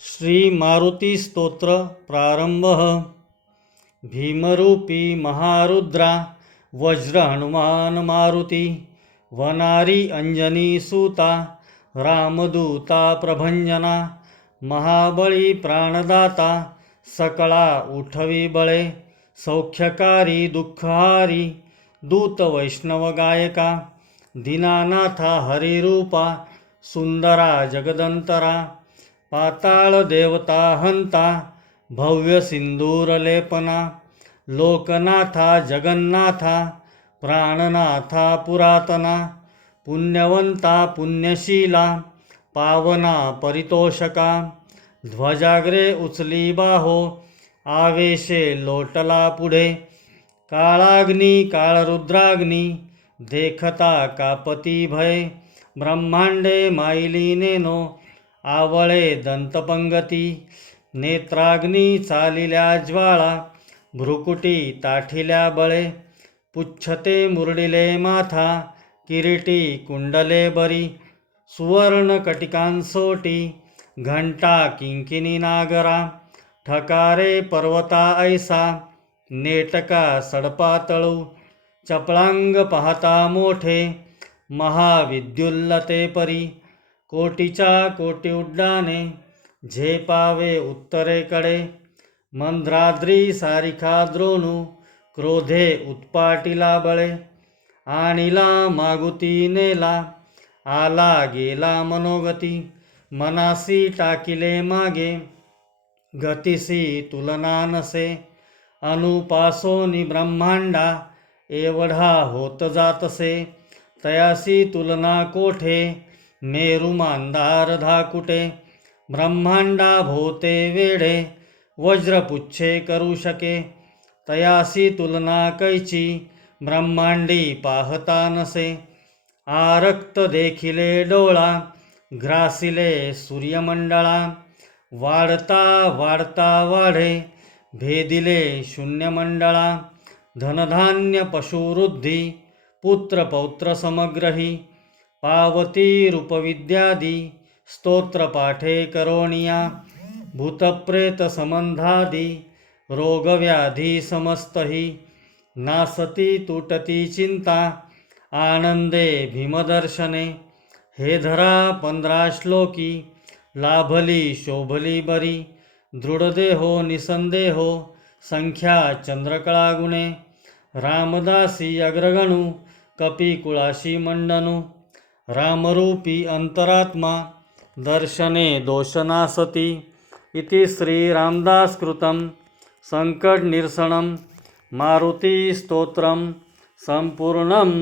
श्री मारुती स्तोत्र प्रारंभ। भीमरूपी महारुद्रा वज्र हनुमान मारुती, वनारी अंजनी सूता रामदूता प्रभंजना, महाबळी प्राणदाता सकळा उठवी बळे, सौख्यकारी दुःखहारी दूत वैष्णव गायका, दीनानाथा हरिरूपा सुंदरा जगदंतरा, पाताळ देवता हंता भव्य सिंदूर लेपना, लोकनाथा जगन्नाथा प्राणनाथा पुरातना, पुण्यवंता पुण्यशीला पावना परितोषका, ध्वजाग्रे उचली बाहो आवेशे लोटला पुढे, काळाग्नी काळरुद्राग्नी देखता कापती भय, ब्रह्मांडे माईली नेनो आवळे दंतपंगती, नेत्राग्नी चालिल्या ज्वाळा भ्रुकुटी ताठिल्या बळे, पुच्छते मुरडिले माथा किरीटी कुंडले बरी, सुवर्ण कटिकांसोटी घंटा किंकिनी नागरा, ठकारे पर्वता ऐसा नेटका सडपातळू, चपळांग पाहता मोठे महाविद्युल्लते परी, कोटीच्या कोटी उड्डाणे झेपावे उत्तरेकडे, मंद्राद्री सारिखा द्रोणू क्रोधे उत्पाटिला बळे, आणिला मागुती नेला आला गेला मनोगती, मनासी टाकिले मागे गतिसी तुलना नसे, अनुपासोनी ब्रह्मांडा एवढा होत जातसे, तयासी तुलना कोठे मेरू मांदार धाकुटे, ब्रह्मांडा भोवते वेढे वज्रपुच्छे करू शके, तयासी तुलना कैची ब्रह्मांडी पाहता नसे, आरक्त देखिले डोळा ग्रासिले सूर्यमंडळा, वाढता वाढता वाढे भेदिले शून्यमंडळा, धनधान्य पशुवृद्धी पुत्र पौत्र समग्रही, पावती रूपविद्यादी स्तोत्रपाठे करोणिया, भूतप्रेत संबंधादी रोगव्याधी समस्तही, नासती तुटती चिंता आनंदे भीमदर्शने, हे धरा 15 श्लोकी लाभली शोभली बरी, दृढदेहो निसंदेहो संख्या चंद्रकळा गुणे, रामदासी अग्रगणू कपिकुळाशी मंडनू, रामरूपी अंतरात्मा दर्शने दोषनासती, इति श्री रामदासकृतं संकटनिरसनं मारुती स्तोत्रम संपूर्णम्।